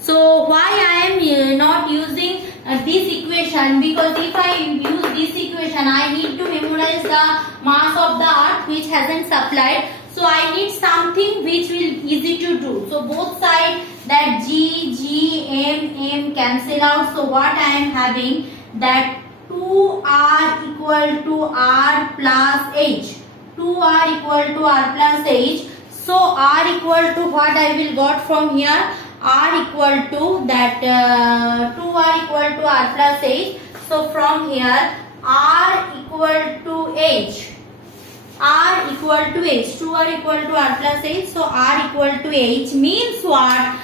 So why I am not using this equation? Because if I use this equation, I need to memorize the mass of the earth which hasn't supplied. So I need something which will easy to do. So both sides, that G, M cancel out. So what I am having, that 2R equal to R plus H. 2R equal to R plus H. So R equal to what I will got from here? R equal to that 2R equal to R plus H. So from here R equal to H. R equal to H. 2R equal to R plus H. So R equal to H means what?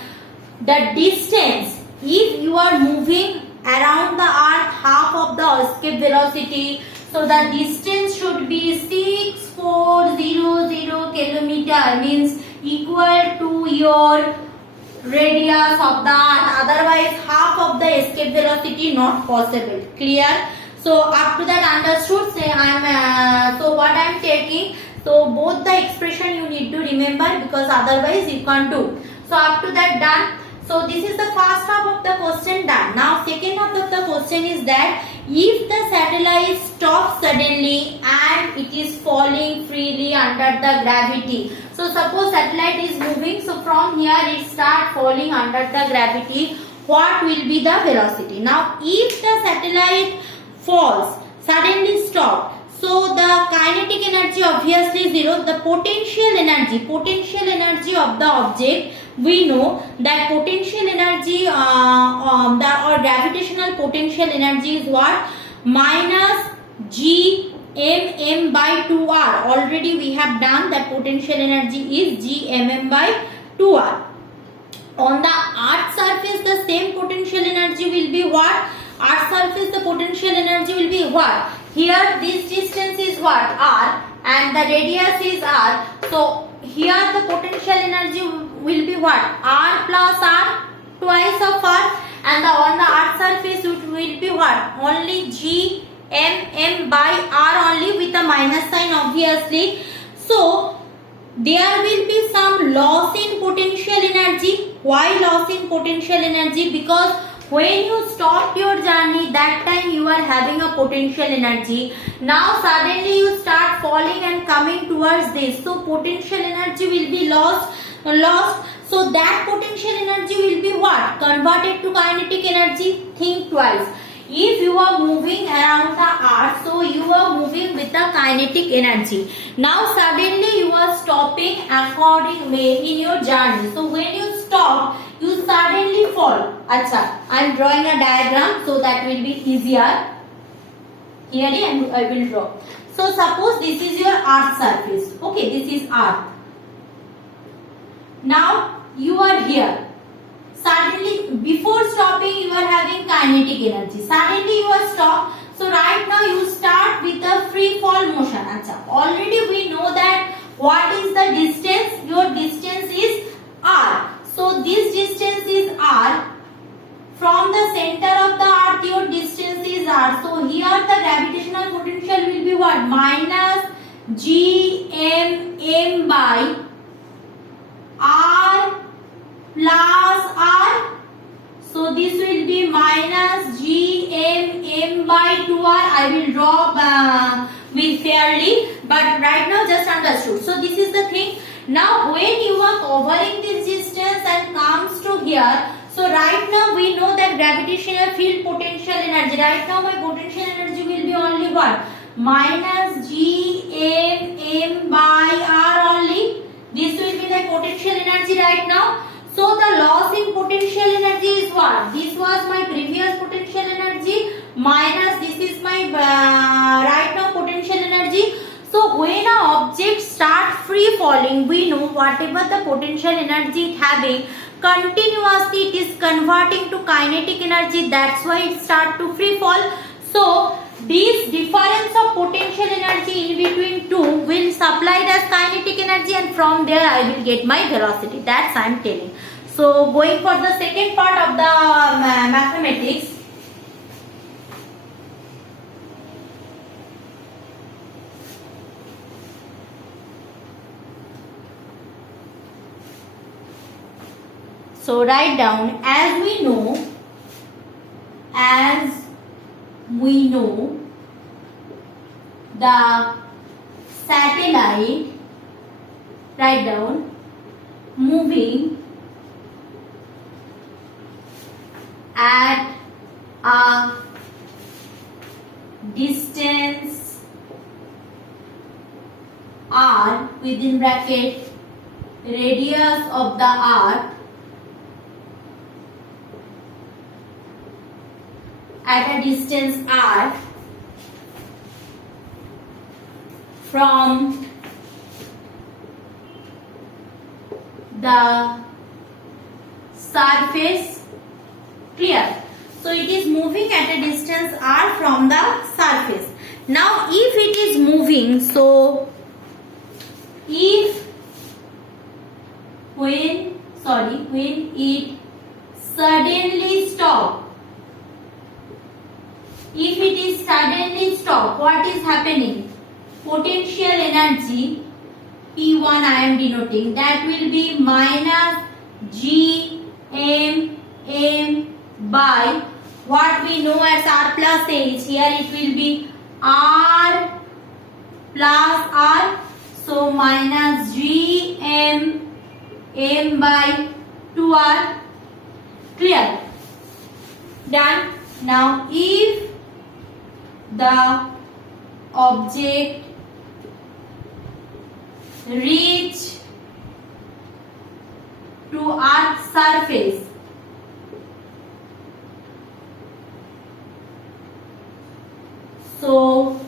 The distance, if you are moving around the earth half of the escape velocity, so the distance should be 6400 kilometer, means equal to your radius of the earth. Otherwise half of the escape velocity not possible. Clear? So up to that understood. Say so what I am taking, so both the expression you need to remember, because otherwise you can't do. So up to that done. So this is the first half of the question done. Now second half of the question is that if the satellite stops suddenly and it is falling freely under the gravity. So suppose satellite is moving, so from here it start falling under the gravity, what will be the velocity? Now if the satellite falls, suddenly stop, so the kinetic energy obviously zero. The potential energy of the object, we know that potential energy or gravitational potential energy is what? Minus G m by 2r. Already we have done that potential energy is G m by 2r. On the earth surface the same potential energy will be what? Earth surface the potential energy will be what? Here this distance is what? R, and the radius is R. So here the potential energy will be what? R plus R, twice of R, and on the earth surface it will be what? Only G m by R only, with a minus sign obviously. So there will be some loss in potential energy. Why loss in potential energy? Because when you stop your journey, that time you are having a potential energy. Now suddenly you start falling and coming towards this, so potential energy will be lost. So that potential energy will be what? Converted to kinetic energy. Think twice. If you are moving around the earth, so you are moving with the kinetic energy. Now suddenly you are stopping accordingly in your journey. So when you stop, you suddenly fall. Acha, I am drawing a diagram so that will be easier. Here I will draw. So suppose this is your earth surface. Okay, this is earth. Now you are here. Suddenly, before stopping, you are having kinetic energy. Suddenly you are stopped. So right now you start with a free fall motion. Acha, already we know that what is the distance? Your distance is R. So this distance is R. From the center of the earth, your distance is R. So here the gravitational potential will be what? Minus G m by R plus R. So this will be minus G m by 2R. I will draw with fairly, but right now just understood. So this is the thing. Now when you are covering this distance and comes to here, so right now we know that gravitational field potential energy. Right now my potential energy will be only what? Minus G m by R only. This will be the potential energy right now. So the loss in potential energy is what? This was my previous potential energy minus this is my right now potential energy. So when an object starts free falling, we know whatever the potential energy it having, continuously it is converting to kinetic energy. That's why it start to free fall. So this difference of potential energy in between two will supply as kinetic energy, and from there I will get my velocity. That's I am telling. So going for the second part of the mathematics. So write down, as we know the satellite, write down, moving at a distance r within bracket radius of the earth at a distance r from the surface. Clear? So it is moving at a distance r from the surface. Now if it is moving, so if when it suddenly stop, if it is suddenly stop, what is happening? Potential energy P1 I am denoting, that will be minus G M M by what we know as R plus H. Here it will be R plus R, so minus G M M by 2R. Clear? Done. Now if the object reach to Earth's surface, so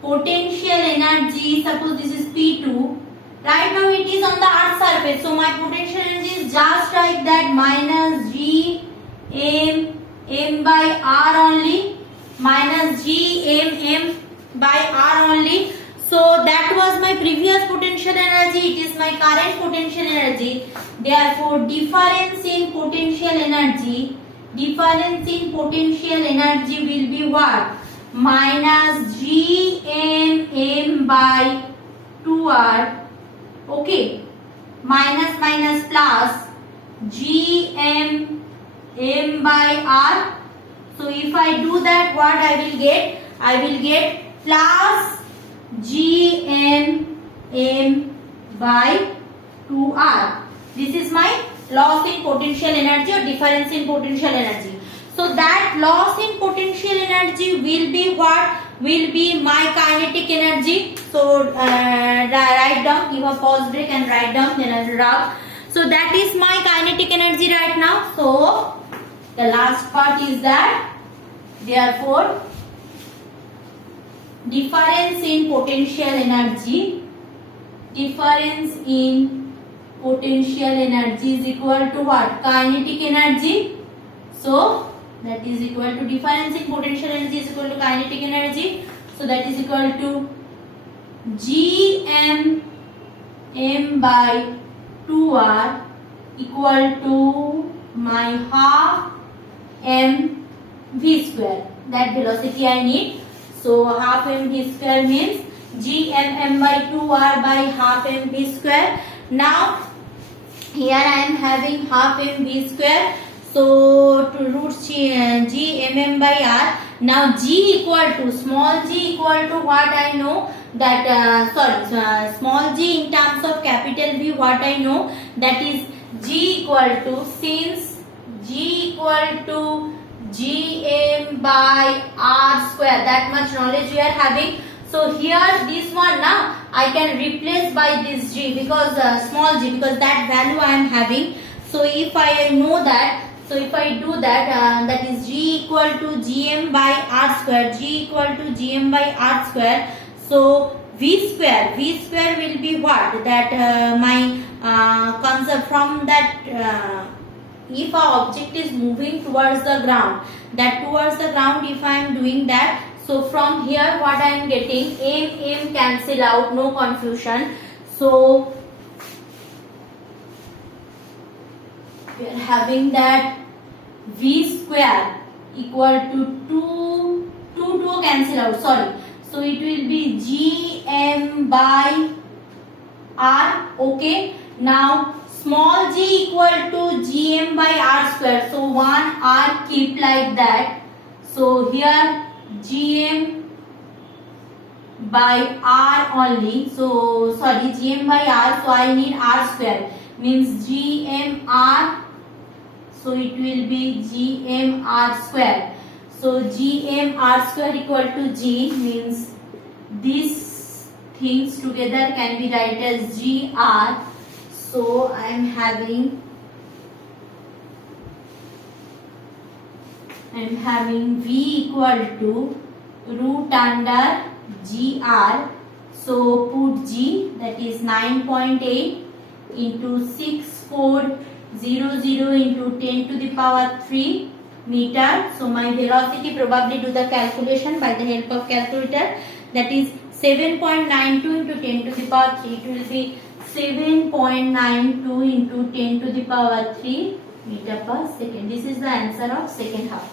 potential energy, suppose this is P2, right now it is on the Earth's surface, so my potential energy is just like that, minus G M M by R only, minus G M M by R only. So that was my previous potential energy, it is my current potential energy. Therefore difference in potential energy will be what? Minus G M M by 2R. Okay, minus minus plus G M M by R. So if I do that, what I will get? I will get plus G M M by 2R. This is my loss in potential energy or difference in potential energy. So that loss in potential energy will be what? Will be my kinetic energy. So write down, give a pause break and write down, then I will rub. So that is my kinetic energy right now. So the last part is that, therefore difference in potential energy is equal to what? Kinetic energy. So that is equal to, difference in potential energy is equal to kinetic energy. So that is equal to G M M by 2R equal to my half m v square. That velocity I need. So half m v square means G M M by 2R by half m v square. Now here I am having half m v square. So to root G M M by R. Now G equal to, small g equal to what I know that small g in terms of capital V, what I know, that is G equal to, since G equal to G M by R square, that much knowledge we are having. So here this one now I can replace by this G, because small g, because that value I am having. So if I know that, so if I do that, that is G equal to G M by R square, G equal to G M by R square. So V square will be what? That my concept from that, if our object is moving towards the ground, that towards the ground, if I am doing that, so from here what I am getting, M cancel out, no confusion. So we are having that V square equal to 2 cancel out, sorry. So it will be G M by R. Okay. Now small g equal to gm by r square. So 1 r keep like that. So here gm by r only. So sorry, gm by r. So I need r square, means gm r. So it will be gm r square. So gm r square equal to g, means these things together can be written as gr. So I am having v equal to root under gr. So put g, that is 9.8 into 6400 into 10 to the power 3 meter. So my velocity, probably do the calculation by the help of calculator, that is 7.92 into 10 to the power 3. It will be 7.92 into 10 to the power 3 meter per second. This is the answer of second half.